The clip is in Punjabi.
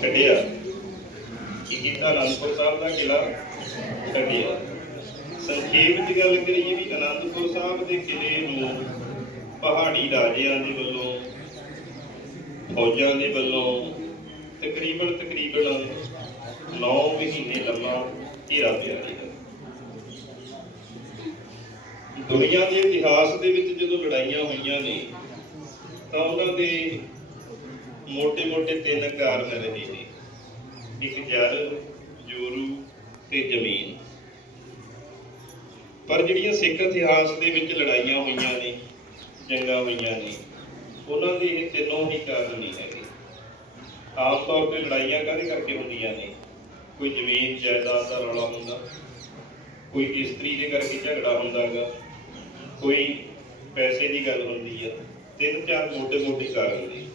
ਛੱਡਿਆ। ਕੀ ਕੀਤਾ? ਅਨੰਦਪੁਰ ਸਾਹਿਬ ਦਾ ਕਿਲਾ ਛੱਡਿਆ। ਸੰਖੇਪ ਵਿੱਚ ਗੱਲ ਕਰੀਏ ਵੀ ਅਨੰਦਪੁਰ ਸਾਹਿਬ ਦੇ ਕਿਲੇ ਨੂੰ ਪਹਾੜੀ ਰਾਜਿਆਂ ਦੇ ਵੱਲੋਂ, ਫੌਜਾਂ ਦੇ ਵੱਲੋਂ ਤਕਰੀਬਨ ਤਕਰੀਬਨ 9 ਮਹੀਨੇ ਲੰਮਾ ਘੇਰਾ ਪਿਆ ਰਿਹਾ ਦੁਨੀਆ ਦੇ ਇਤਿਹਾਸ ਦੇ ਵਿੱਚ ਜਦੋਂ ਲੜਾਈਆਂ ਹੋਈਆਂ ਨੇ, ਤਾਂ ਉਹਨਾਂ ਦੇ ਮੋਟੇ ਮੋਟੇ ਤਿੰਨ ਕਾਰਨ ਰਹੇ ਨੇ। ਇੱਕ ਜਲ, ਜੋਰੂ ਤੇ ਜ਼ਮੀਨ। ਪਰ ਜਿਹੜੀਆਂ ਸਿੱਖ ਇਤਿਹਾਸ ਦੇ ਵਿੱਚ ਲੜਾਈਆਂ ਹੋਈਆਂ ਨੇ, ਜੰਗਾਂ ਹੋਈਆਂ ਨੇ, ਉਹਨਾਂ ਦੇ ਇਹ ਤਿੰਨੋਂ ਹੀ ਕਾਰਨ ਨਹੀਂ ਹੈਗੇ। ਆਮ ਤੌਰ ਤੇ ਲੜਾਈਆਂ ਕਾਹਦੇ ਕਰਕੇ ਹੁੰਦੀਆਂ ਨੇ? ਕੋਈ ਜ਼ਮੀਨ, ਜਾਇਦਾਦ ਦਾ ਰੌਲਾ ਹੁੰਦਾ, ਕੋਈ ਇਸਤਰੀ ਦੇ ਕਰਕੇ ਝਗੜਾ ਹੁੰਦਾਗਾ ਕੋਈ ਪੈਸੇ ਦੀ ਗੱਲ ਹੁੰਦੀ ਆ ਤਿੰਨ ਚਾਰ ਮੋਟੇ ਮੋਟੇ ਕਾਰਨ ਨੇ।